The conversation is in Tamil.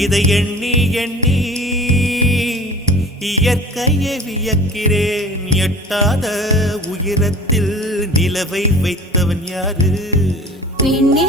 இதை எண்ணி எண்ணி இயற்கையை வியக்கிறேன். எட்டாத உயரத்தில் நிலவை வைத்தவன் யாரு? பெண்ணே